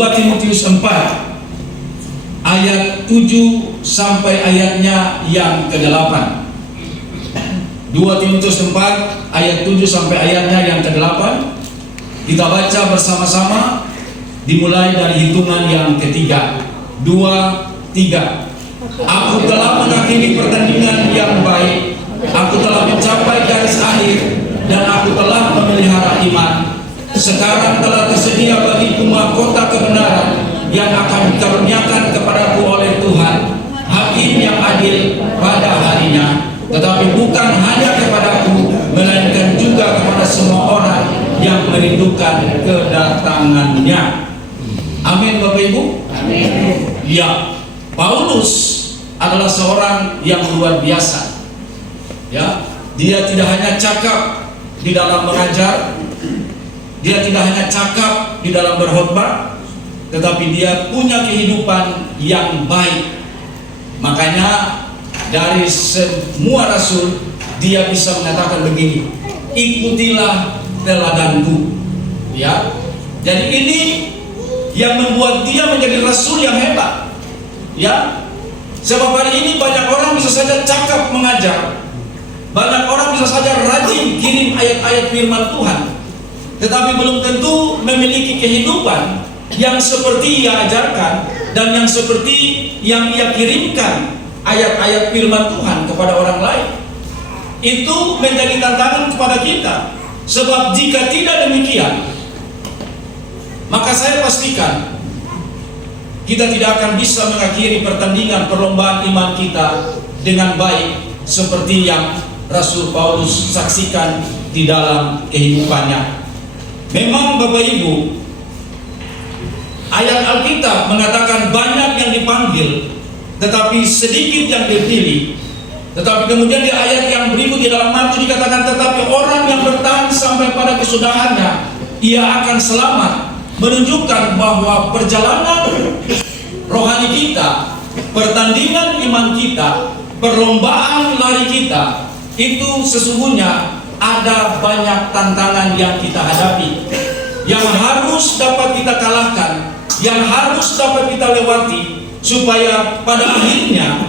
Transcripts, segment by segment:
2 Timotius 4 ayat 7 sampai ayatnya yang ke-8. 2 Timotius 4 ayat 7 sampai ayatnya yang ke-8. Kita baca bersama-sama, dimulai dari hitungan yang ketiga. 2, 3. Aku telah mengakhiri pertandingan yang baik, aku telah mencapai garis akhir, dan aku telah memelihara iman. Sekarang telah tersedia bagiku mahkota kebenaran yang akan dikaruniakan kepadaku oleh Tuhan, Hakim yang adil pada harinya. Tetapi bukan hanya kepadaku, melainkan juga kepada semua orang yang merindukan kedatangannya. Amin, Bapak Ibu. Amin. Ya, Paulus adalah seorang yang luar biasa. Ya, dia tidak hanya cakap di dalam mengajar, dia tidak hanya cakap di dalam berkhotbah, tetapi dia punya kehidupan yang baik. Makanya dari semua rasul dia bisa mengatakan begini, ikutilah teladanku. Ya, jadi ini yang membuat dia menjadi rasul yang hebat. Ya, sebab hari ini banyak orang bisa saja cakap mengajar, banyak orang bisa saja rajin kirim ayat-ayat firman Tuhan, tetapi belum tentu memiliki kehidupan yang seperti ia ajarkan dan yang seperti yang ia kirimkan ayat-ayat firman Tuhan kepada orang lain. Itu menjadi tantangan kepada kita. Sebab jika tidak demikian, maka saya pastikan kita tidak akan bisa mengakhiri pertandingan perlombaan iman kita dengan baik seperti yang Rasul Paulus saksikan di dalam kehidupannya. Memang Bapak Ibu, ayat Alkitab mengatakan banyak yang dipanggil, tetapi sedikit yang dipilih. Tetapi kemudian di ayat yang berikut di dalam Matius dikatakan, tetapi orang yang bertahan sampai pada kesudahannya, ia akan selamat. Menunjukkan bahwa perjalanan rohani kita, pertandingan iman kita, perlombaan lari kita, itu sesungguhnya ada banyak tantangan yang kita hadapi, yang harus dapat kita kalahkan, yang harus dapat kita lewati, supaya pada akhirnya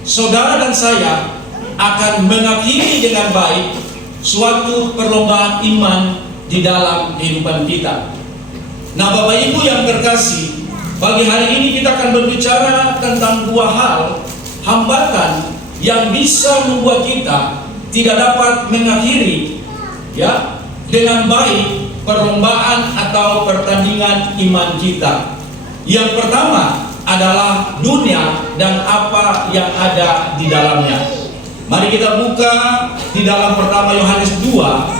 saudara dan saya akan mengakhiri dengan baik suatu perlombaan iman di dalam kehidupan kita. Nah, Bapak Ibu yang terkasih, pagi hari ini kita akan berbicara tentang dua hal hambatan yang bisa membuat kita tidak dapat mengakhiri dengan baik perlombaan atau pertandingan iman kita. Yang pertama adalah dunia dan apa yang ada di dalamnya. Mari kita buka di dalam pertama Yohanes 2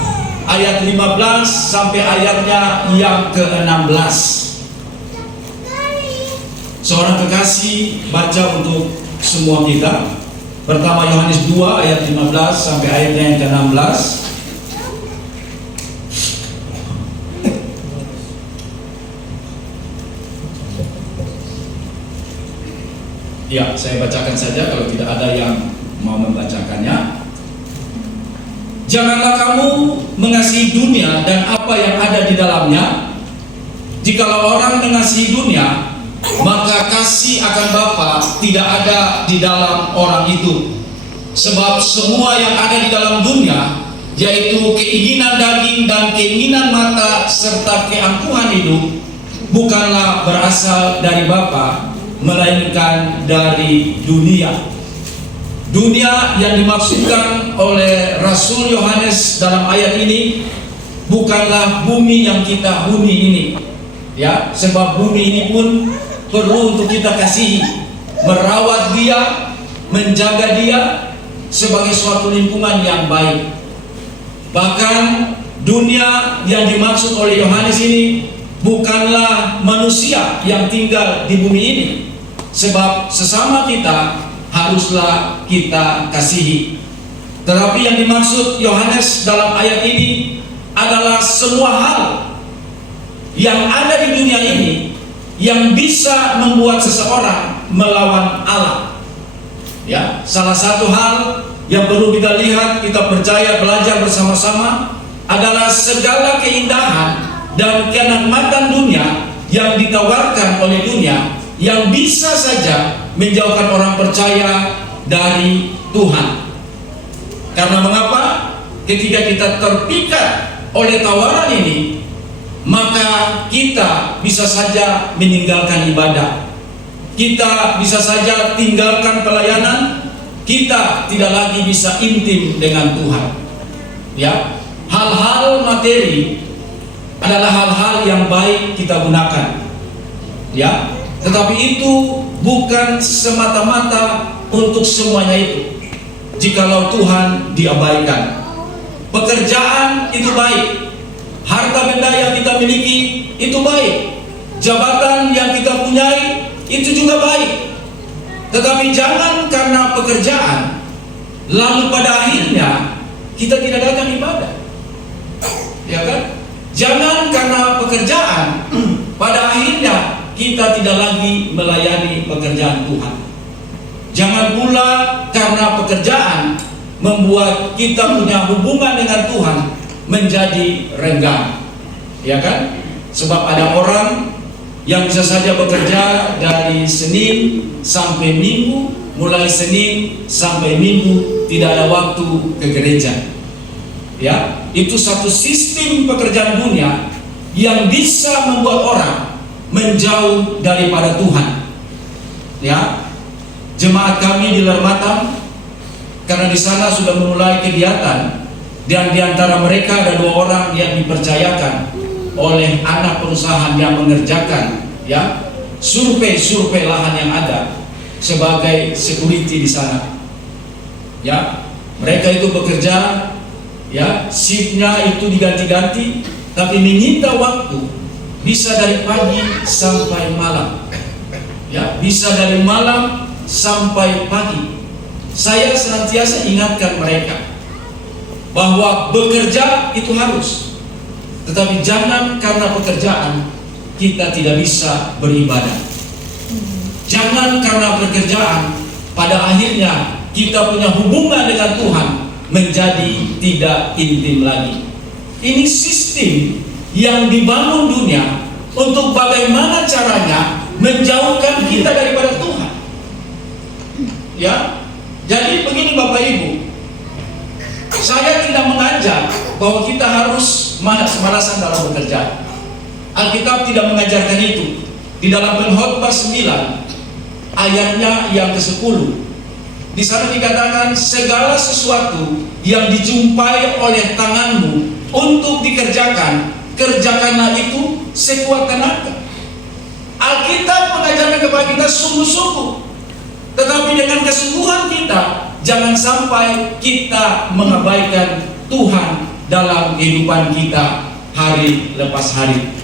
ayat 15 sampai ayatnya yang ke-16. Seorang kekasih baca untuk semua kita. Pertama Yohanes 2 ayat 15 sampai ayatnya yang ke-16. Ya, saya bacakan saja kalau tidak ada yang mau membacakannya. Janganlah kamu mengasihi dunia dan apa yang ada di dalamnya. Jikalau orang mengasihi dunia, maka kasih akan Bapa tidak ada di dalam orang itu. Sebab semua yang ada di dalam dunia, yaitu keinginan daging dan keinginan mata serta keangkuhan hidup, bukanlah berasal dari Bapa, melainkan dari dunia. Dunia yang dimaksudkan oleh Rasul Yohanes dalam ayat ini bukanlah bumi yang kita huni ini, ya, sebab bumi ini pun perlu untuk kita kasihi, merawat dia, menjaga dia sebagai suatu lingkungan yang baik. Bahkan dunia yang dimaksud oleh Yohanes ini bukanlah manusia yang tinggal di bumi ini, sebab sesama kita haruslah kita kasihi. Tetapi yang dimaksud Yohanes dalam ayat ini adalah semua hal yang ada di dunia ini yang bisa membuat seseorang melawan Allah. Ya, salah satu hal yang perlu kita lihat, kita percaya, belajar bersama-sama adalah segala keindahan dan kenikmatan dunia yang ditawarkan oleh dunia yang bisa saja menjauhkan orang percaya dari Tuhan. Karena mengapa? Ketika kita terpikat oleh tawaran ini, maka kita bisa saja meninggalkan ibadah, kita bisa saja tinggalkan pelayanan, kita tidak lagi bisa intim dengan Tuhan. Ya, hal-hal materi adalah hal-hal yang baik kita gunakan, ya, tetapi itu bukan semata-mata untuk semuanya itu. Jikalau Tuhan diabaikan, pekerjaan itu baik, harta benda yang kita miliki itu baik, jabatan yang kita punyai itu juga baik. Tetapi jangan karena pekerjaan lalu pada akhirnya kita tidak datang ibadah, ya kan? Jangan karena pekerjaan pada akhirnya kita tidak lagi melayani pekerjaan Tuhan. Jangan pula karena pekerjaan membuat kita punya hubungan dengan Tuhan menjadi renggang, ya kan? Sebab ada orang yang bisa saja bekerja dari Senin sampai Minggu, mulai Senin sampai Minggu tidak ada waktu ke gereja. Ya, itu satu sistem pekerjaan dunia yang bisa membuat orang menjauh daripada Tuhan. Ya, jemaat kami di Lermatan, karena di sana sudah memulai kegiatan, dan di antara mereka ada 2 orang yang dipercayakan oleh anak perusahaan yang mengerjakan, ya, survei lahan yang ada sebagai security di sana. Ya, mereka itu bekerja, ya, shiftnya itu diganti-ganti, tapi menyita waktu bisa dari pagi sampai malam, ya, bisa dari malam sampai pagi. Saya senantiasa ingatkan mereka bahwa bekerja itu harus, tetapi jangan karena pekerjaan kita tidak bisa beribadah. Jangan karena pekerjaan pada akhirnya kita punya hubungan dengan Tuhan menjadi tidak intim lagi. Ini sistem yang dibangun dunia untuk bagaimana caranya menjauhkan kita daripada Tuhan. Ya, jadi begini Bapak Ibu, saya tidak mengajak bahwa kita harus malas-malasan dalam bekerja. Alkitab tidak mengajarkan itu. Di dalam Pengkhotbah 9 ayatnya yang ke-10, di sana dikatakan segala sesuatu yang dijumpai oleh tanganmu untuk dikerjakan, kerjakanlah itu sekuat tenaga. Alkitab mengajarkan kepada kita sungguh-sungguh, tetapi dengan kesungguhan kita jangan sampai kita mengabaikan Tuhan dalam kehidupan kita hari lepas hari.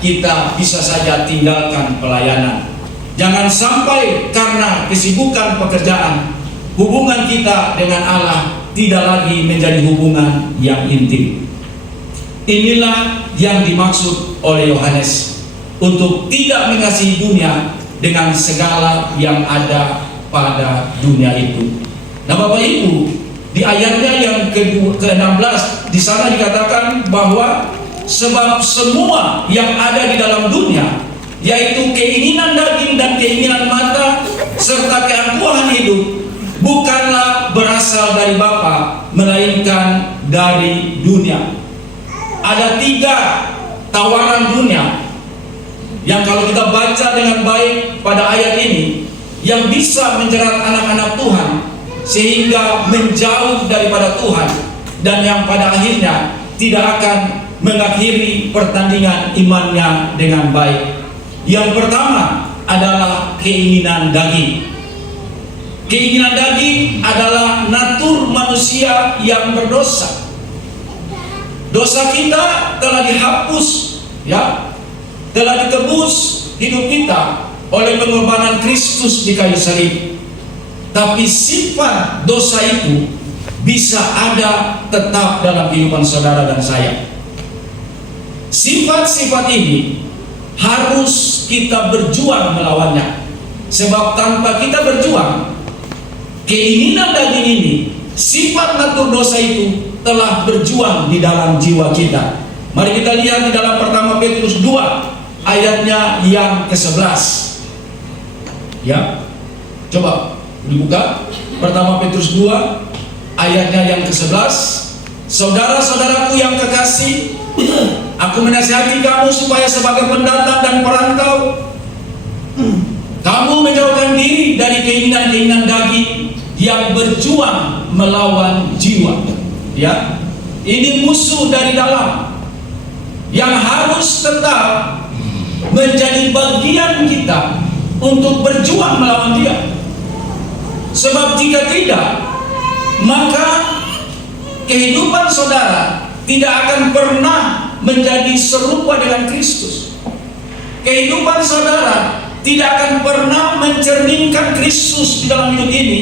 Kita bisa saja tinggalkan pelayanan. Jangan sampai karena kesibukan pekerjaan hubungan kita dengan Allah tidak lagi menjadi hubungan yang intim. Inilah yang dimaksud oleh Yohanes untuk tidak mengasihi dunia dengan segala yang ada pada dunia itu. Nah Bapak Ibu, di ayatnya yang ke-16 di sana dikatakan bahwa sebab semua yang ada di dalam dunia, yaitu keinginan daging dan keinginan mata serta keangkuhan hidup, bukanlah berasal dari Bapa, melainkan dari dunia. Ada 3 tawaran dunia yang kalau kita baca dengan baik pada ayat ini, yang bisa menjerat anak-anak Tuhan sehingga menjauh daripada Tuhan, dan yang pada akhirnya tidak akan mengakhiri pertandingan imannya dengan baik. Yang pertama adalah keinginan daging. Keinginan daging adalah natur manusia yang berdosa. Dosa kita telah dihapus, ya, telah ditebus hidup kita oleh pengorbanan Kristus di kayu salib. Tapi sifat dosa itu bisa ada tetap dalam kehidupan saudara dan saya. Sifat-sifat ini harus kita berjuang melawannya. Sebab tanpa kita berjuang, keinginan daging ini, sifat natur dosa itu telah berjuang di dalam jiwa kita. Mari kita lihat di dalam pertama Petrus 2 ayatnya yang ke-11. Ya, coba dibuka. Pertama Petrus 2 ayatnya yang ke-11. Saudara-saudaraku yang kekasih, aku menasihati kamu supaya sebagai pendatang dan perantau, kamu menjauhkan diri dari keinginan-keinginan daging yang berjuang melawan jiwa. Ya, ini musuh dari dalam yang harus tetap menjadi bagian kita untuk berjuang melawan dia. Sebab jika tidak, maka kehidupan saudara tidak akan pernah menjadi serupa dengan Kristus. Kehidupan saudara tidak akan pernah mencerminkan Kristus di dalam hidup ini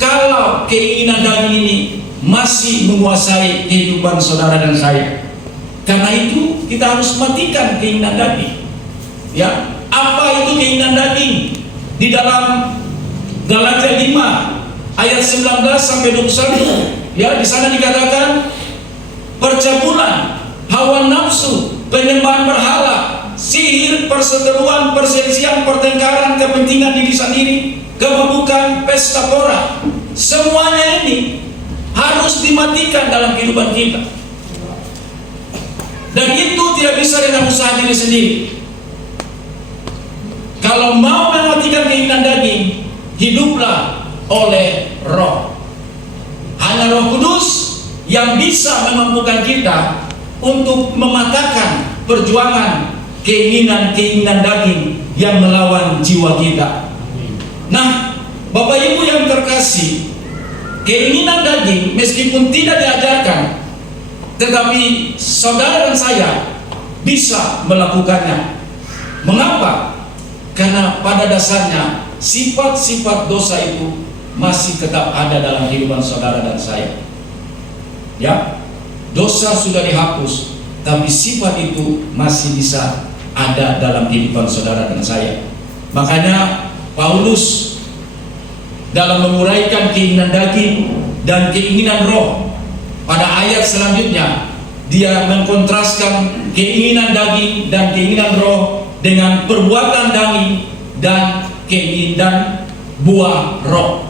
kalau keinginan daging ini masih menguasai kehidupan saudara dan saya. Karena itu kita harus matikan keinginan daging. Ya, apa itu keinginan daging? Di dalam Galatia 5 ayat 19 sampai 21, ya, di sana dikatakan percabulan, hawa nafsu, penyembahan berhala, sihir, perseteruan, perselisihan, pertengkaran, kepentingan diri sendiri, keburukan, pesta pora, semuanya ini harus dimatikan dalam kehidupan kita. Dan itu tidak bisa dengan usaha diri sendiri. Kalau mau mematikan keinginan daging, hiduplah oleh Roh. Hanya Roh Kudus yang bisa memampukan kita untuk mematahkan perjuangan keinginan-keinginan daging yang melawan jiwa kita. Nah, Bapak Ibu yang terkasih, keinginan daging meskipun tidak diajarkan, tetapi saudara dan saya bisa melakukannya. Mengapa? Karena pada dasarnya sifat-sifat dosa itu masih tetap ada dalam kehidupan saudara dan saya. Ya, dosa sudah dihapus, tapi sifat itu masih bisa ada dalam kehidupan saudara dan saya. Makanya Paulus dalam menguraikan keinginan daging dan keinginan roh, pada ayat selanjutnya dia mengkontraskan keinginan daging dan keinginan roh dengan perbuatan daging dan keinginan buah roh.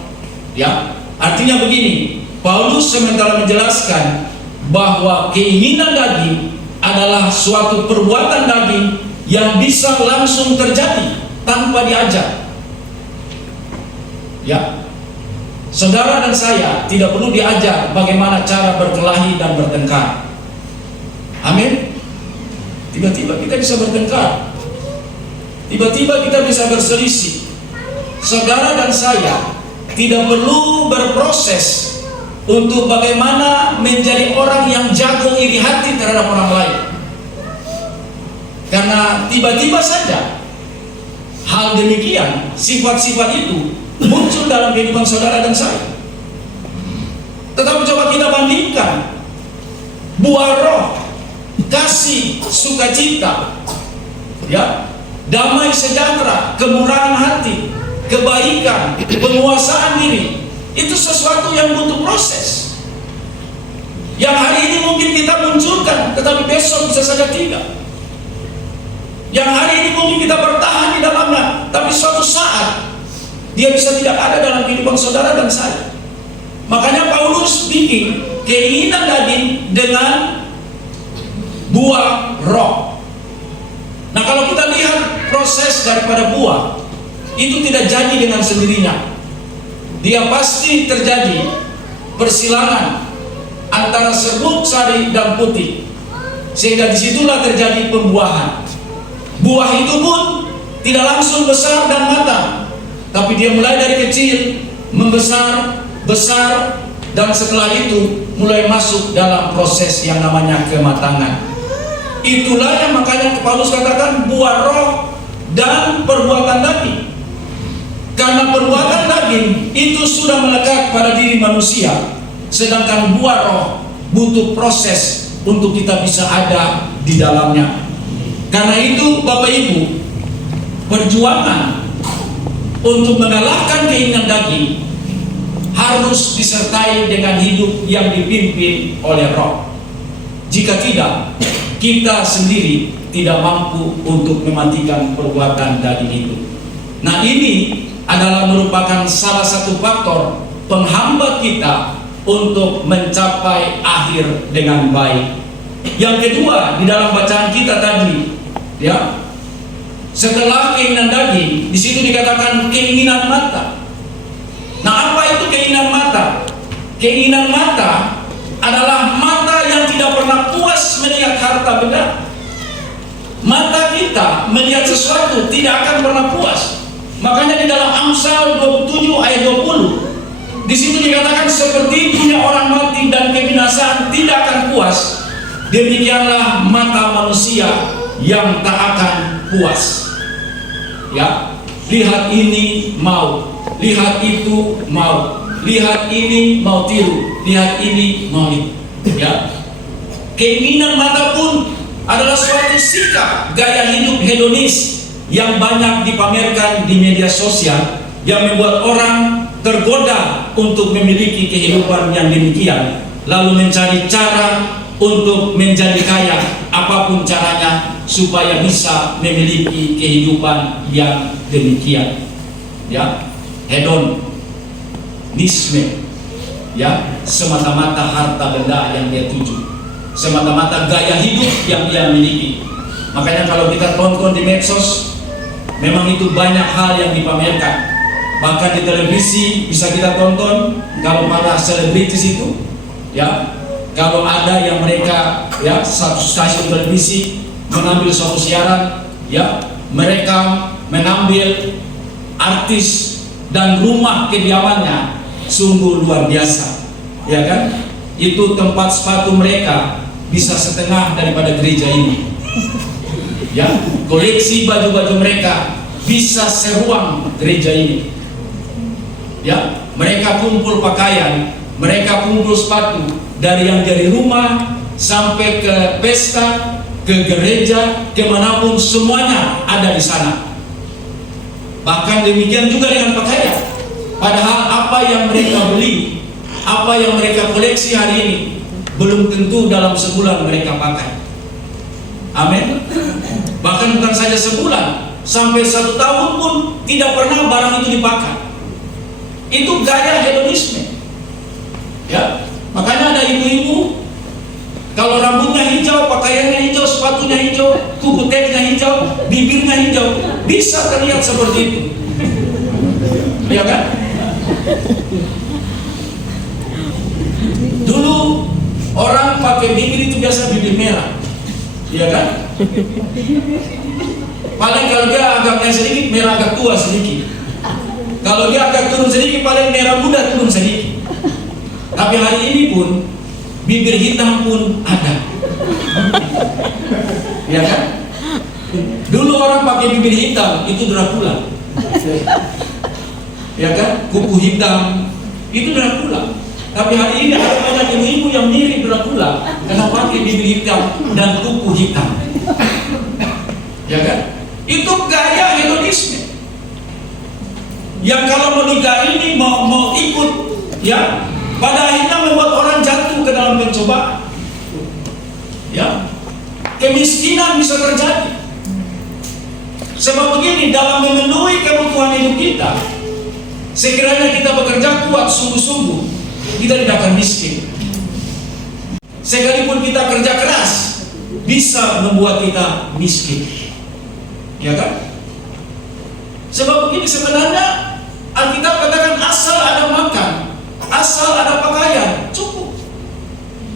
Ya, artinya begini, Paulus sementara menjelaskan bahwa keinginan daging adalah suatu perbuatan daging yang bisa langsung terjadi tanpa diajar. Ya, saudara dan saya tidak perlu diajar bagaimana cara berkelahi dan bertengkar. Amin. Tiba-tiba kita bisa bertengkar, tiba-tiba kita bisa berselisih. Saudara dan saya tidak perlu berproses untuk bagaimana menjadi orang yang jago iri hati terhadap orang lain. Karena tiba-tiba saja hal demikian, sifat-sifat itu muncul dalam kehidupan saudara dan saya. Tetapi coba kita bandingkan buah roh, kasih, sukacita, ya, damai sejahtera, kemurahan hati, kebaikan, penguasaan diri. Itu sesuatu yang butuh proses. Yang hari ini mungkin kita munculkan, tetapi besok bisa saja tidak. Yang hari ini mungkin kita bertahan di dalamnya, tapi suatu saat dia bisa tidak ada dalam kehidupan saudara dan saya. Makanya Paulus bikin keinginan daging dengan buah roh. Nah, kalau kita lihat proses daripada buah, itu tidak jadi dengan sendirinya. Dia pasti terjadi persilangan antara serbuk, sari, dan putih, sehingga disitulah terjadi pembuahan. Buah itu pun tidak langsung besar dan matang, tapi dia mulai dari kecil, membesar, besar, dan setelah itu mulai masuk dalam proses yang namanya kematangan. Itulah yang makanya Paulus katakan buah roh dan perbuatan daging. Karena perbuatan daging itu sudah melekat pada diri manusia, sedangkan buah roh butuh proses untuk kita bisa ada di dalamnya. Karena itu Bapak Ibu, perjuangan untuk mengalahkan keinginan daging harus disertai dengan hidup yang dipimpin oleh roh. Jika tidak, kita sendiri tidak mampu untuk mematikan perbuatan daging itu. Nah, ini adalah merupakan salah satu faktor penghambat kita untuk mencapai akhir dengan baik. Yang kedua, di dalam bacaan kita tadi, ya, setelah keinginan daging, di situ dikatakan keinginan mata. Nah, apa itu keinginan mata? Keinginan mata adalah mata yang tidak pernah puas melihat harta benda. Mata kita melihat sesuatu tidak akan pernah puas. Makanya di dalam Amsal 27 ayat 20, di situ dikatakan seperti dunia orang mati dan kebinasaan tidak akan puas, demikianlah mata manusia yang tak akan puas. Ya, lihat ini mau, lihat itu mau, lihat ini mau tiru, lihat ini mau itu. Ya, keinginan mata pun adalah suatu sikap gaya hidup hedonis yang banyak dipamerkan di media sosial, yang membuat orang tergoda untuk memiliki kehidupan yang demikian, lalu mencari cara untuk menjadi kaya apapun caranya supaya bisa memiliki kehidupan yang demikian. Ya, hedonisme, ya, semata-mata harta benda yang dia tuju, semata-mata gaya hidup yang dia miliki. Makanya kalau kita tonton di medsos, memang itu banyak hal yang dipamerkan. Bahkan di televisi bisa kita tonton, kalau para selebritis itu, ya, kalau ada yang mereka, ya, satu stasiun televisi mengambil suatu siaran, ya, mereka mengambil artis dan rumah kediamannya, sungguh luar biasa, ya kan? Itu tempat sepatu mereka bisa setengah daripada gereja ini. Ya, koleksi baju-baju mereka bisa seruang gereja ini. Ya, mereka kumpul pakaian, mereka kumpul sepatu dari yang dari rumah sampai ke pesta, ke gereja, kemanapun semuanya ada di sana. Bahkan demikian juga dengan pakaian. Padahal apa yang mereka beli, apa yang mereka koleksi hari ini, belum tentu dalam sebulan mereka pakai. Amin. Bahkan bukan saja sebulan, sampai 1 tahun pun tidak pernah barang itu dipakai. Itu gaya hedonisme. Ya, makanya ada ibu-ibu, kalau rambutnya hijau, pakaiannya hijau, sepatunya hijau, kuku teknya hijau, bibirnya hijau, bisa terlihat seperti itu. Ya kan? Dulu orang pakai bibir itu biasa bibir merah, ya kan? Paling kalau dia agaknya sedikit merah agak tua sedikit. Kalau dia agak turun sedikit paling merah muda turun sedikit. Tapi hari ini pun bibir hitam pun ada. Ya kan? Dulu orang pakai bibir hitam itu Dracula. Ya kan? Kuku hitam itu Dracula. Tapi hari ini ada banyak ibu-ibu yang mirip Dracula karena pakai bibir hitam dan kuku hitam. Ya kan? Itu gaya hedonisme. Yang kalau menikah ini mau ikut, ya, pada akhirnya membuat orang jatuh ke dalam pencobaan. Ya, kemiskinan bisa terjadi. Sebab begini, dalam memenuhi kebutuhan hidup kita, sekiranya kita bekerja kuat sungguh-sungguh, kita tidak akan miskin. Sekalipun kita kerja keras, bisa membuat kita miskin. Ya kan? Sebab begini, sebenarnya Alkitab katakan asal ada makan, asal ada pakaian, cukup.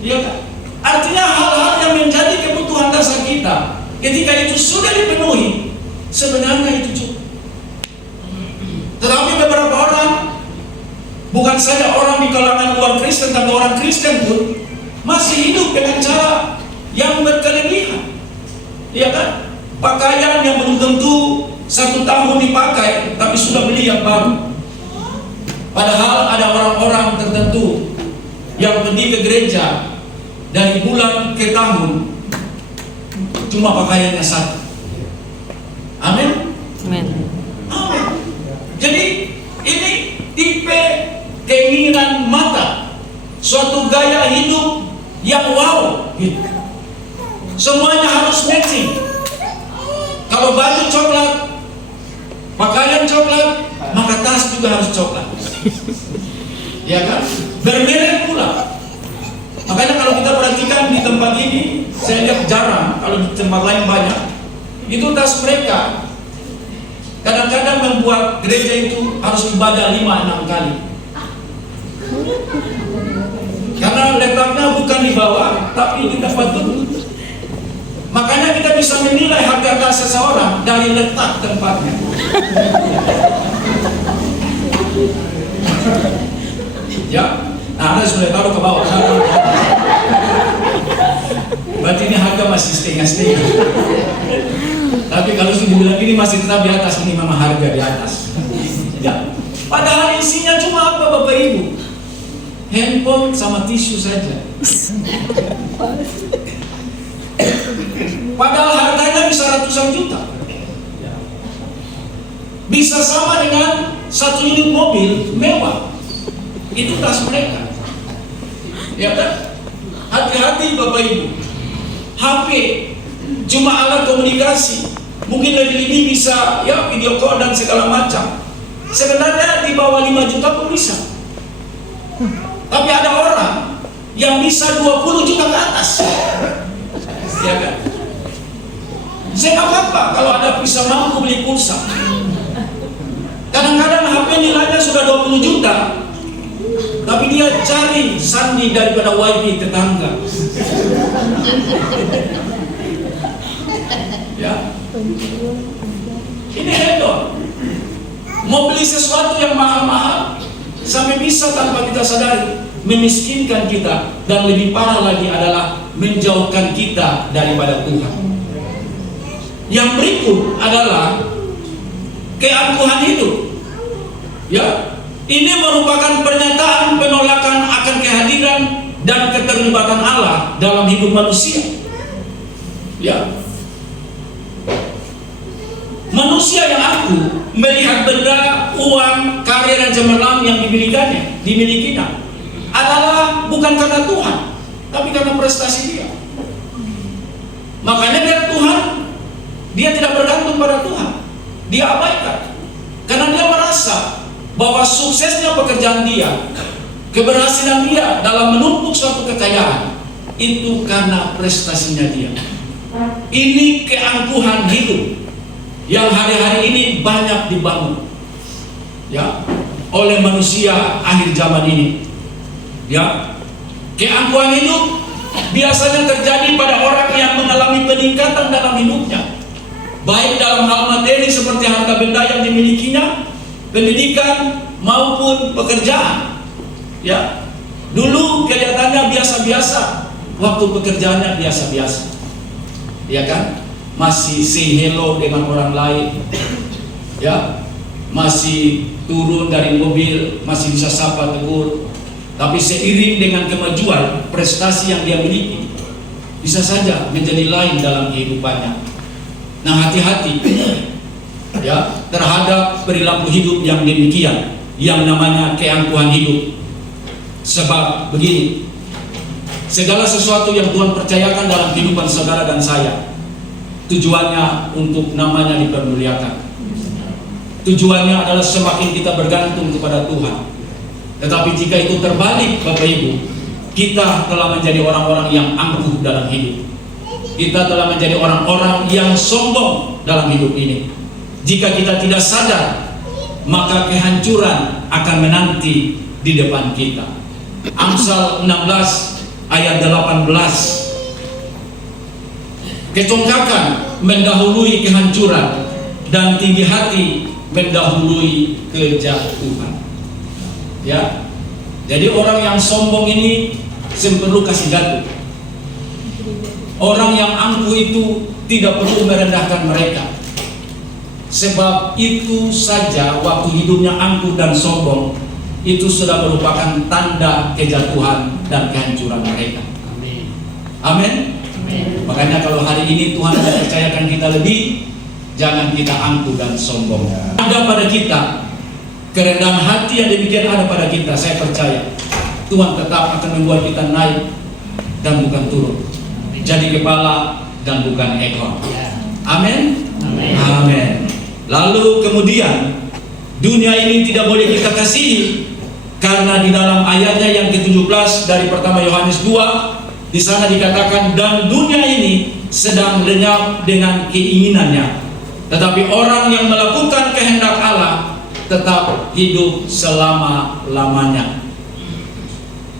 Ya kan? Artinya hal-hal yang menjadi kebutuhan dasar kita, ketika itu sudah dipenuhi, sebenarnya itu cukup. Tetapi beberapa orang, bukan saja orang di kalangan luar Kristen, tapi orang Kristen pun masih hidup dengan cara yang berkelebihan. Ya kan? Pakaian yang belum tentu 1 tahun dipakai, tapi sudah beli yang baru. Padahal ada orang-orang tertentu yang pergi ke gereja dari bulan ke tahun cuma pakaiannya 1. Amin. Amin. Amin. Jadi ini tipe keinginan mata, suatu gaya hidup yang wow gitu. Semuanya harus matching. Pakaian coklat, maka tas juga harus coklat. Ya kan? Bermerek pula. Makanya kalau kita perhatikan di tempat ini, saya lihat jarang, kalau di tempat lain banyak. Itu tas mereka. Kadang-kadang membuat gereja itu harus ibadah 5-6 kali. Karena letaknya bukan di bawah, tapi di tempat duduk. Makanya kita bisa menilai harga tas seseorang dari letak tempatnya. Ya, nah Anda sudah taruh ke bawah. Berarti ini harga masih setengah-setengah. Tapi kalau sudah dibilang ini masih tetap di atas, ini memang harga di atas. Ya. Padahal isinya cuma apa Bapak Ibu? Handphone sama tisu saja. Padahal harganya bisa ratusan juta. Bisa sama dengan 1 unit mobil mewah. Itu tas mereka. Ya kan? Hati-hati Bapak Ibu. HP cuma alat komunikasi. Mungkin lebih-lebih bisa ya video call dan segala macam. Sebenarnya di bawah 5 juta pun bisa. Tapi ada orang yang bisa 20 juta ke atas. Ya kan? Saya nggak apa-apa kalau ada bisa mampu beli pulsa. Kadang-kadang HP nilainya sudah 20 juta, tapi dia cari sandi daripada wifi tetangga. Ya, ini hedon. Mau beli sesuatu yang mahal-mahal sampai bisa tanpa kita sadari memiskinkan kita, dan lebih parah lagi adalah menjauhkan kita daripada Tuhan. Yang berikut adalah keangkuhan hidup. Ya, ini merupakan pernyataan penolakan akan kehadiran dan keterlibatan Allah dalam hidup manusia. Ya, manusia yang angkuh melihat benda, uang, karya dan cemerlang yang dimilikinya adalah bukan karena Tuhan, tapi karena prestasi dia. Makanya dia tidak bergantung pada Tuhan, dia abaikan, karena dia merasa bahwa suksesnya pekerjaan dia, keberhasilan dia dalam menumpuk suatu kekayaan itu karena prestasinya dia. Ini keangkuhan hidup yang hari-hari ini banyak dibangun ya oleh manusia akhir zaman ini. Ya, keangkuhan hidup biasanya terjadi pada orang yang mengalami peningkatan dalam hidupnya, baik dalam hal materi seperti harta benda yang dimilikinya, pendidikan maupun pekerjaan. Ya, dulu kelihatannya biasa-biasa, waktu pekerjaannya biasa-biasa. Ya kan? Masih say hello dengan orang lain. Ya, masih turun dari mobil, masih bisa sapa tegur. Tapi seiring dengan kemajuan prestasi yang dia miliki, bisa saja menjadi lain dalam kehidupannya. Nah, hati-hati ya terhadap perilaku hidup yang demikian, yang namanya keangkuhan hidup. Sebab begini, segala sesuatu yang Tuhan percayakan dalam kehidupan saudara dan saya, tujuannya untuk namanya dipermuliakan. Tujuannya adalah semakin kita bergantung kepada Tuhan. Tetapi jika itu terbalik Bapak Ibu, kita telah menjadi orang-orang yang angkuh dalam hidup. Kita telah menjadi orang-orang yang sombong dalam hidup ini. Jika kita tidak sadar, maka kehancuran akan menanti di depan kita. Amsal 16 ayat 18. Kecongkakan mendahului kehancuran, dan tinggi hati mendahului kejatuhan. Ya, jadi orang yang sombong ini perlu kasih jatuh. Orang yang angkuh itu tidak perlu merendahkan mereka. Sebab itu saja waktu hidupnya angkuh dan sombong, itu sudah merupakan tanda kejatuhan dan kehancuran mereka. Amin. Amin. Makanya kalau hari ini Tuhan mempercayakan kita lebih, jangan kita angkuh dan sombong. Ada pada kita kerendahan hati yang demikian, ada pada kita. Saya percaya Tuhan tetap akan membuat kita naik dan bukan turun, jadi kepala dan bukan ekor. Amin. Amin. Lalu kemudian dunia ini tidak boleh kita kasihi, karena di dalam ayatnya yang ke-17 dari pertama Yohanes 2, di sana dikatakan, dan dunia ini sedang lenyap dengan keinginannya, tetapi orang yang melakukan kehendak Allah tetap hidup selama-lamanya.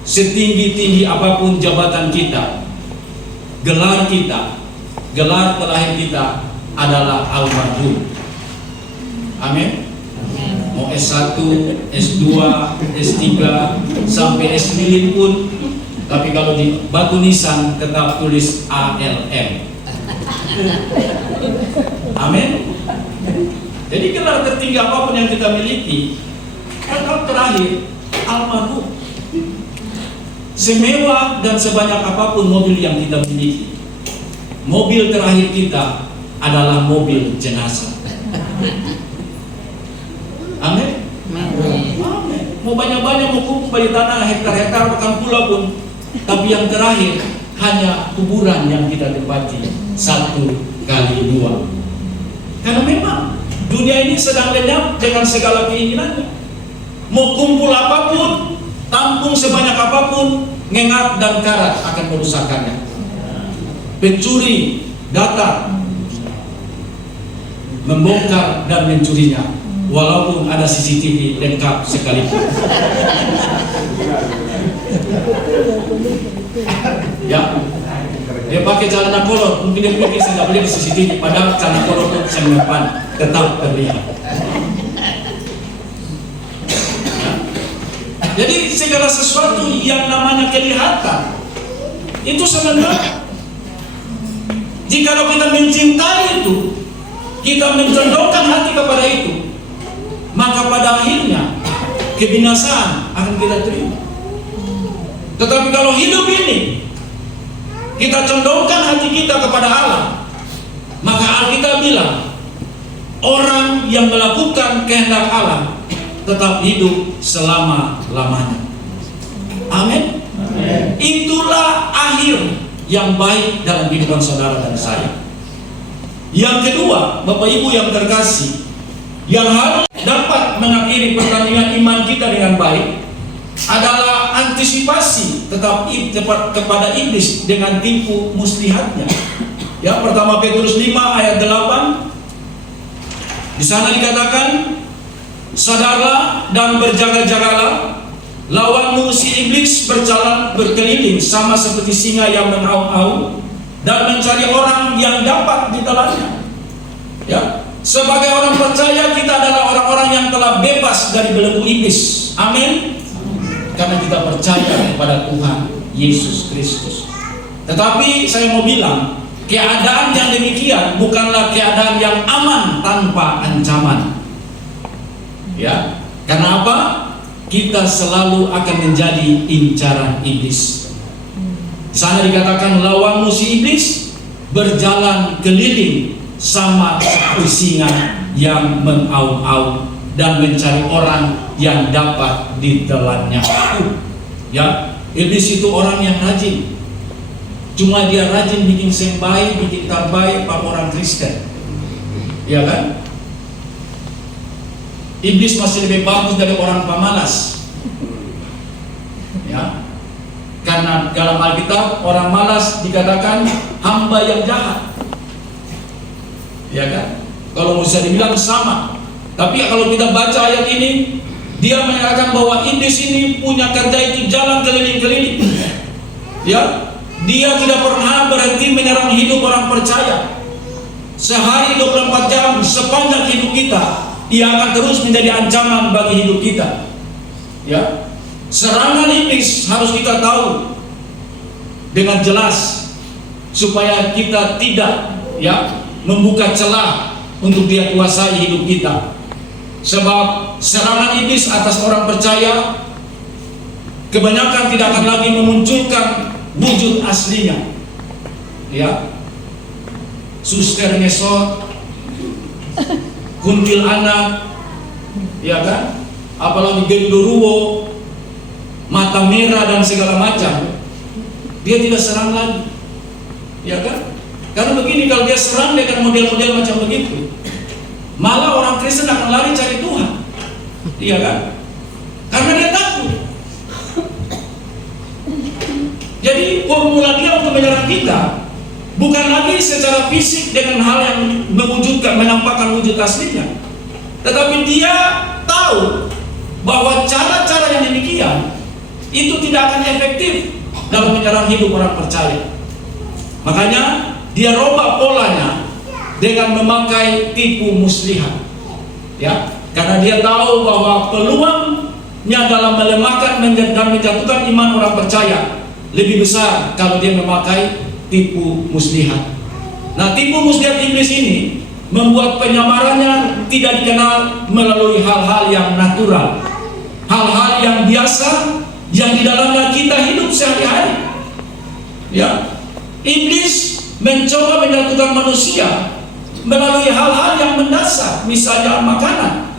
Setinggi-tinggi apapun jabatan kita, gelar kita, gelar terakhir kita adalah almarhum. Amin. Mau S1, S2, S3 sampai S9 pun, tapi kalau di batu nisan tetap tulis ALM. Amin. Jadi gelar tertinggi apapun yang kita miliki, tetap terakhir almarhum. Semewah dan sebanyak apapun mobil yang kita miliki, mobil terakhir kita adalah mobil jenazah. Amin. Amin. Mau banyak-banyak mau kumpul di tanah hektar-hektar bahkan pulau pun, tapi yang terakhir hanya kuburan yang kita tempati 1 kali 2. Karena memang dunia ini sedang lenyap dengan segala keinginannya. Mau kumpul apapun, tampung sebanyak apapun, ngengat dan karat akan merusakannya. Pencuri datang membongkar dan mencurinya, walaupun ada CCTV lengkap sekalipun. Ya, dia pakai celana kolor, mungkin dia pikir saya nggak boleh di CCTV, padahal celana kolor itu saya depan tetap terlihat. Ya. Jadi segala sesuatu yang namanya kelihatan itu sebenarnya, jikalau kita mencintai itu, kita mencondongkan hati kepada itu, maka pada akhirnya kebinasaan akan kita terima. Tetapi kalau hidup ini kita condongkan hati kita kepada Allah, maka Alkitab bilang orang yang melakukan kehendak Allah tetap hidup selama-lamanya. Amin. Itulah akhir yang baik dalam kehidupan saudara dan saya. Yang kedua, Bapak Ibu yang terkasih, yang harus dapat mengakhiri pertandingan iman kita dengan baik adalah antisipasi tetap kepada iblis dengan tipu muslihatnya. Ya, pertama Petrus 5 ayat 8. Di sana dikatakan, sadarlah dan berjaga-jagalah, lawanmu si iblis berjalan berkeliling sama seperti singa yang mengaum-aum dan mencari orang yang dapat ditelannya. Ya, sebagai orang percaya kita adalah orang-orang yang telah bebas dari belenggu iblis. Amin. Karena kita percaya kepada Tuhan Yesus Kristus. Tetapi saya mau bilang, keadaan yang demikian bukanlah keadaan yang aman tanpa ancaman. Ya, karena apa? Kita selalu akan menjadi incaran iblis. Di sana dikatakan lawanmu si iblis berjalan keliling sama seperti singa yang mengaum-aum dan mencari orang yang dapat ditelannya. Ya, iblis itu orang yang rajin. Cuma dia rajin bikin sembai, bikin tarbai para orang Kristen. Ya kan? Iblis masih lebih bagus dari orang pemalas. Ya. Karena dalam Alkitab orang malas dikatakan hamba yang jahat. Ya kan? Kalau bisa dibilang sama. Tapi kalau kita baca ayat ini, dia mengatakan bahwa iblis ini punya kerja itu jalan keliling-keliling. Ya, dia tidak pernah berhenti menyerang hidup orang percaya. Sehari 24 jam sepanjang hidup kita, dia akan terus menjadi ancaman bagi hidup kita. Ya, serangan iblis harus kita tahu dengan jelas supaya kita tidak membuka celah untuk dia kuasai hidup kita. Sebab serangan iblis atas orang percaya kebanyakan tidak akan lagi memunculkan wujud aslinya. Ya, suster ngesot, kuntil anak, ya kan? Apalagi genderuwo, mata merah dan segala macam. Dia tidak serang lagi, ya kan? Karena begini, kalau dia serang dia akan model-model macam begitu. Malah orang Kristen akan lari cari Tuhan. Iya kan? Karena dia takut. Jadi formula dia untuk menyerang kita bukan lagi secara fisik dengan hal yang menampakkan wujud aslinya, tetapi dia tahu bahwa cara-cara yang demikian itu tidak akan efektif dalam menyerang hidup orang percaya. Makanya dia robah polanya dengan memakai tipu muslihat, ya, karena dia tahu bahwa peluangnya dalam melemahkan dan menjatuhkan iman orang percaya lebih besar kalau dia memakai tipu muslihat. Nah, tipu muslihat iblis ini membuat penyamarannya tidak dikenal melalui hal-hal yang natural, hal-hal yang biasa yang di dalamnya kita hidup sehari-hari. Ya, iblis mencoba menyatukan manusia melalui hal-hal yang mendasar, misalnya makanan,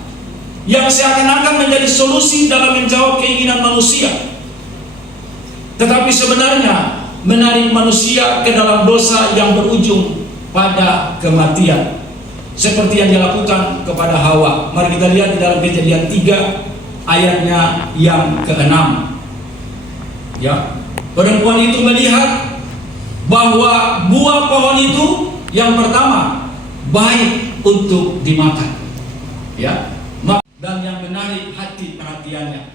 yang seakan-akan menjadi solusi dalam menjawab keinginan manusia, tetapi sebenarnya menarik manusia ke dalam dosa yang berujung pada kematian, seperti yang dilakukan kepada Hawa. Mari kita lihat di dalam Kejadian 3 ayatnya yang ke-6. Ya, perempuan itu melihat bahwa buah pohon itu yang pertama baik untuk dimakan, ya, dan yang menarik hati perhatiannya.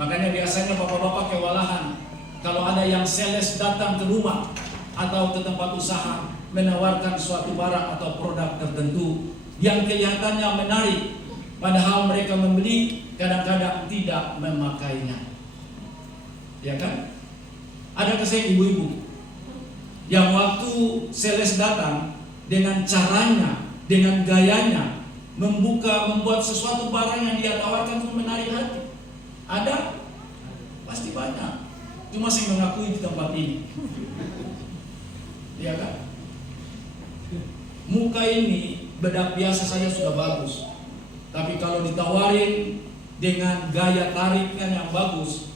Makanya biasanya bapak-bapak kewalahan kalau ada yang sales datang ke rumah atau ke tempat usaha menawarkan suatu barang atau produk tertentu yang kelihatannya menarik, padahal mereka membeli kadang-kadang tidak memakainya. Ya kan? Ada kesehatan ibu-ibu yang waktu sales datang dengan caranya, dengan gayanya membuat sesuatu barang yang dia tawarkan untuk menarik hati. Ada? Pasti banyak. Cuma saya mengakui di tempat ini. Ya kan? Muka ini bedak biasa saja sudah bagus, tapi kalau ditawarin dengan gaya tarikan yang bagus,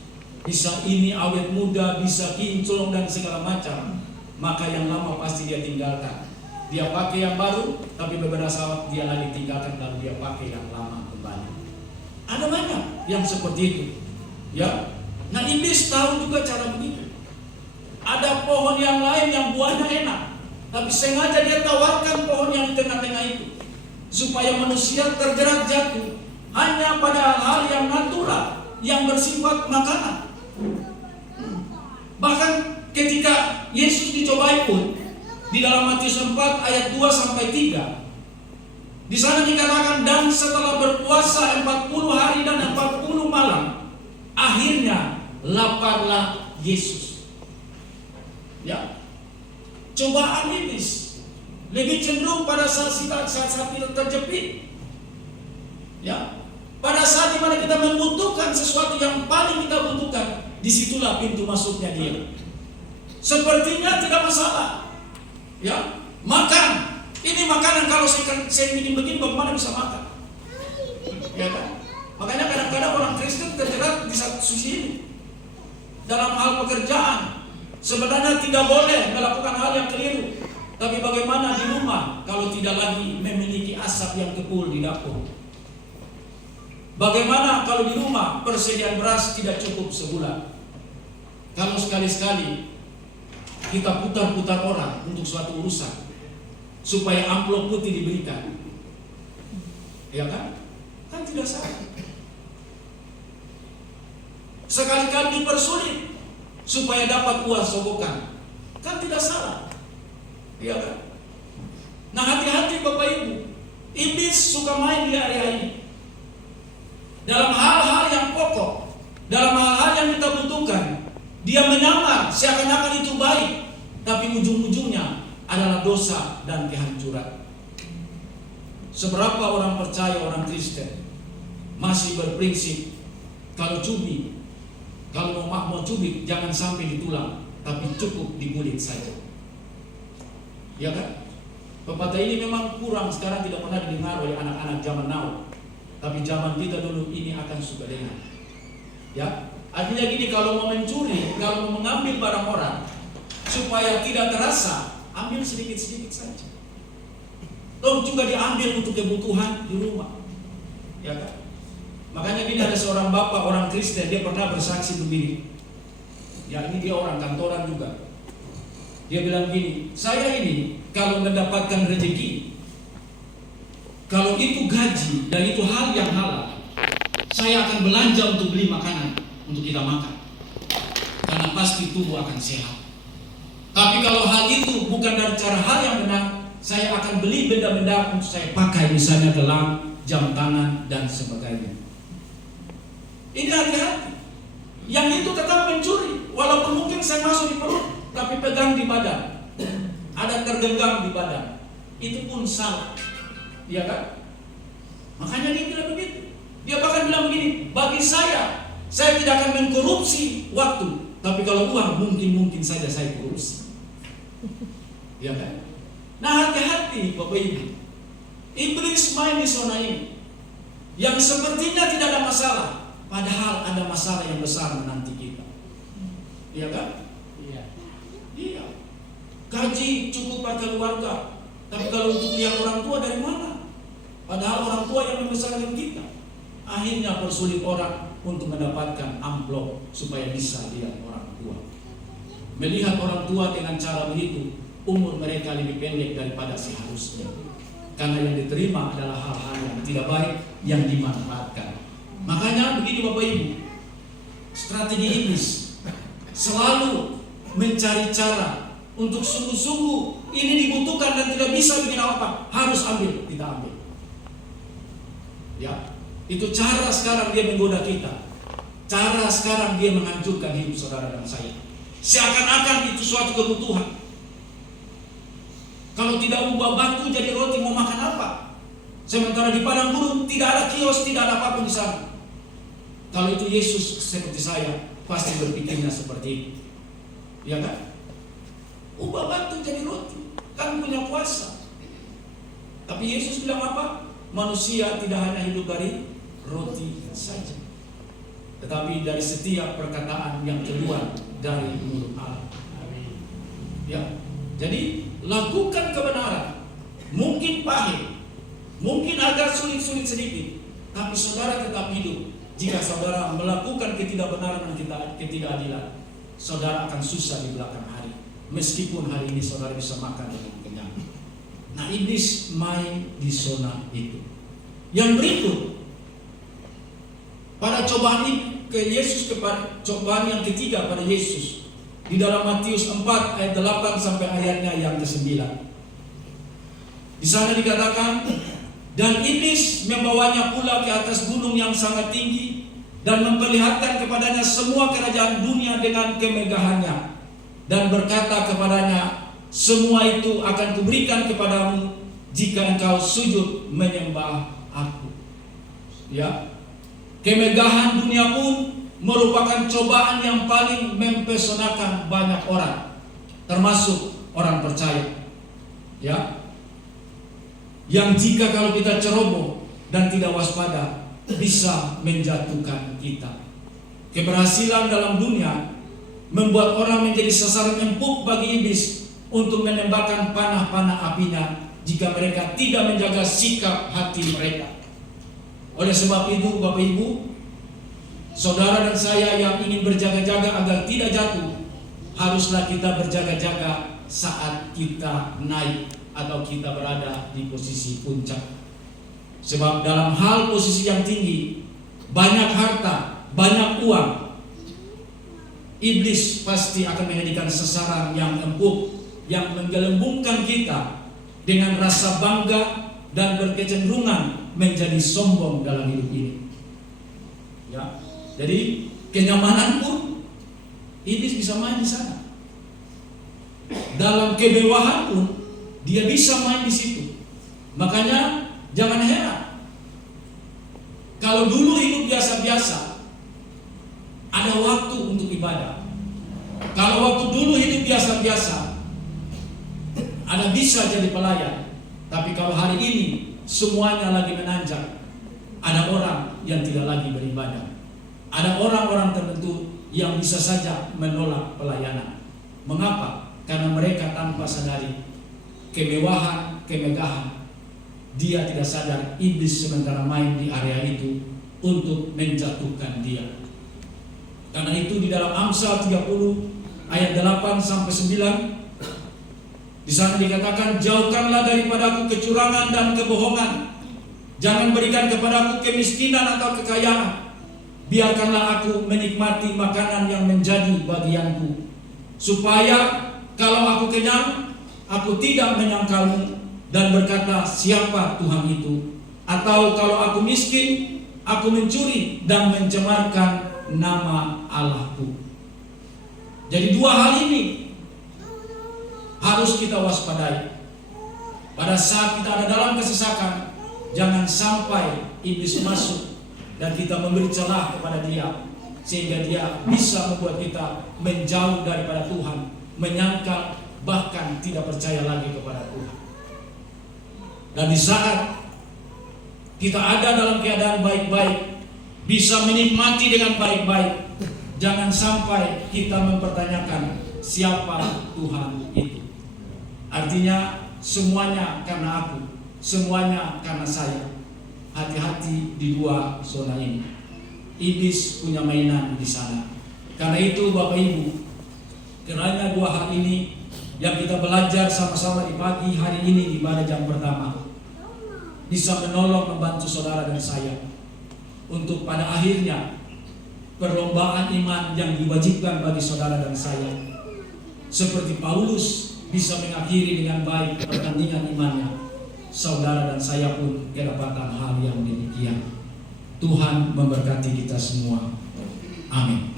bisa ini awet muda, bisa kinclong dan segala macam, maka yang lama pasti dia tinggalkan. Dia pakai yang baru, tapi beberapa saat dia lagi tinggalkan lalu dia pakai yang lama kembali. Ada banyak yang seperti itu. Ya. Nah, iblis tahu juga cara begitu. Ada pohon yang lain yang buahnya enak, tapi sengaja dia tawarkan pohon yang di tengah-tengah itu supaya manusia tergerak jatuh hanya pada hal-hal yang natural, yang bersifat makanan. Bahkan ketika Yesus dicobai pun di dalam Matius 4 ayat 2 sampai 3, di sana dikatakan, dan setelah berpuasa 40 hari dan 40 malam, akhirnya laparlah Yesus. Ya, cobaan iblis lebih cenderung pada saat kita terjepit. Ya, pada saat dimana kita membutuhkan sesuatu yang paling kita butuhkan, disitulah pintu masuknya dia. Sepertinya tidak masalah. Ya, makan. Ini makanan, kalau saya bikin begini, bagaimana bisa makan? Ya kan? Makanya kadang-kadang orang Kristen terjerat di satu sisi ini. Dalam hal pekerjaan, sebenarnya tidak boleh melakukan hal yang keliru. Tapi bagaimana di rumah kalau tidak lagi memiliki asap yang kepul di dapur? Bagaimana kalau di rumah persediaan beras tidak cukup sebulan? Kalau sekali-sekali kita putar-putar orang untuk suatu urusan supaya amplop putih diberikan, ya kan? Kan tidak salah. Sekali-kali dipersulit supaya dapat uang sogokan, kan tidak salah, ya kan? Nah, hati-hati Bapak Ibu, iblis suka main di area ini. Dalam hal-hal yang pokok, dalam hal-hal yang kita butuhkan, dia menyamar seakan-akan itu baik, tapi ujung-ujungnya adalah dosa dan kehancuran. Seberapa orang percaya, orang Kristen masih berprinsip kalau cubit, kalau mau cubit jangan sampai di tulang, tapi cukup di kulit saja. Ya kan? Pepatah ini memang kurang sekarang, tidak pernah didengar oleh anak-anak zaman now. Tapi zaman kita dulu ini akan suka dengar. Ya, artinya gini, kalau mau mencuri, kalau mau mengambil barang orang supaya tidak terasa, ambil sedikit-sedikit saja. Toh juga diambil untuk kebutuhan di rumah. Ya kan? Makanya ini ada seorang bapak, orang Kristen, dia pernah bersaksi begini. Ya, ini dia orang kantoran juga. Dia bilang gini, saya ini kalau mendapatkan rezeki, kalau itu gaji dan itu hal yang halal, saya akan belanja untuk beli makanan untuk kita makan, karena pasti tubuh akan sehat. Tapi kalau hal itu bukan dari cara hal yang benar, saya akan beli benda-benda untuk saya pakai, misalnya gelang, jam tangan, dan sebagainya. Ini hati-hati. Yang itu tetap mencuri, walaupun mungkin saya masuk di perut, tapi pegang di badan, ada tergenggam di badan, itu pun salah. Iya kan? Makanya dia bilang begitu. Dia bahkan bilang begini, bagi saya tidak akan mengkorupsi waktu, tapi kalau uang mungkin saja saya korupsi. Iya kan? Nah, hati-hati Bapak Ibu. Iblis main di zona ini, yang sepertinya tidak ada masalah, padahal ada masalah yang besar menanti kita. Iya kan? Iya. Gaji cukup pada keluarga, tapi kalau untuk lihat orang tua dari mana? Padahal orang tua yang membesarkan kita. Akhirnya persulit orang untuk mendapatkan amplop supaya bisa lihat orang tua. Melihat orang tua dengan cara begitu, umur mereka lebih pendek daripada seharusnya. Karena yang diterima adalah hal-hal yang tidak baik yang dimanfaatkan. Makanya begini Bapak Ibu, strategi iblis selalu mencari cara untuk sungguh-sungguh ini dibutuhkan dan tidak bisa bikin apa, harus ambil, kita ambil. Ya, itu cara sekarang dia menggoda kita. Cara sekarang dia menghancurkan hidup saudara dan saya. Seakan-akan itu suatu kebutuhan. Kalau tidak ubah batu jadi roti, mau makan apa? Sementara di padang gurun tidak ada kios, tidak ada apapun di sana. Kalau itu Yesus seperti saya, pasti berpikirnya seperti itu. Ya kan? Ubah batu jadi roti, kan punya kuasa. Tapi Yesus bilang apa? Manusia tidak hanya hidup dari roti saja, tetapi dari setiap perkataan yang keluar dari mulut Allah. Ya, jadi lakukan kebenaran. Mungkin pahit, mungkin agak sulit-sulit sedikit, tapi saudara tetap hidup. Jika saudara melakukan ketidakbenaran dan ketidakadilan, saudara akan susah di belakang hari. Meskipun hari ini saudara bisa makan dengan kenyang. Nah, iblis main di zona itu. Yang berikut, pada cobaan ke Yesus, kepada cobaan yang ketiga pada Yesus di dalam Matius 4 ayat 8 sampai ayatnya yang ke-9. Di sana dikatakan, dan iblis membawanya pula ke atas gunung yang sangat tinggi dan memperlihatkan kepadanya semua kerajaan dunia dengan kemegahannya, dan berkata kepadanya, semua itu akan kuberikan kepadamu jika engkau sujud menyembah aku. Ya, kemegahan dunia pun merupakan cobaan yang paling mempesonakan banyak orang, termasuk orang percaya. Ya, yang jika kalau kita ceroboh dan tidak waspada, bisa menjatuhkan kita. Keberhasilan dalam dunia membuat orang menjadi sasaran empuk bagi iblis untuk menembakkan panah-panah apinya jika mereka tidak menjaga sikap hati mereka. Oleh sebab itu Bapak Ibu, saudara dan saya yang ingin berjaga-jaga agar tidak jatuh, haruslah kita berjaga-jaga saat kita naik atau kita berada di posisi puncak. Sebab dalam hal posisi yang tinggi, banyak harta, banyak uang, iblis pasti akan menjadikan sasaran yang empuk, yang menggelembungkan kita dengan rasa bangga dan berkecenderungan menjadi sombong dalam hidup ini. Ya, jadi kenyamanan pun iblis bisa main di sana. Dalam kemewahan pun dia bisa main di situ. Makanya jangan heran kalau dulu hidup biasa-biasa, ada waktu untuk ibadah. Kalau waktu dulu hidup biasa-biasa, ada bisa jadi pelayan. Tapi kalau hari ini semuanya lagi menanjak, ada orang yang tidak lagi beribadah. Ada orang-orang tertentu yang bisa saja menolak pelayanan. Mengapa? Karena mereka tanpa sadari kemewahan, kemegahan dia tidak sadar iblis sementara main di area itu untuk menjatuhkan dia. Karena itu di dalam Amsal 30 ayat 8 sampai 9 di sana dikatakan, jauhkanlah daripadaku kecurangan dan kebohongan. Jangan berikan kepadaku kemiskinan atau kekayaan. Biarkanlah aku menikmati makanan yang menjadi bagianku, supaya kalau aku kenyang, aku tidak menyangkalmu dan berkata, siapa Tuhan itu? Atau kalau aku miskin, aku mencuri dan mencemarkan nama Allahku. Jadi dua hal ini harus kita waspadai. Pada saat kita ada dalam kesesakan, jangan sampai iblis masuk dan kita memberi celah kepada dia, sehingga dia bisa membuat kita menjauh daripada Tuhan, menyangkal, bahkan tidak percaya lagi kepada Tuhan. Dan di saat kita ada dalam keadaan baik-baik, bisa menikmati dengan baik-baik, jangan sampai kita mempertanyakan siapa Tuhan itu. Artinya semuanya karena aku, semuanya karena saya. Hati-hati di dua zona ini. Iblis punya mainan di sana. Karena itu Bapak Ibu, kiranya dua hal ini yang kita belajar sama-sama di pagi hari ini di pada jam pertama bisa menolong membantu saudara dan saya untuk pada akhirnya perlombaan iman yang diwajibkan bagi saudara dan saya, seperti Paulus, bisa mengakhiri dengan baik pertandingan imannya. Saudara dan saya pun kedapatan hal yang demikian. Tuhan memberkati kita semua. Amin.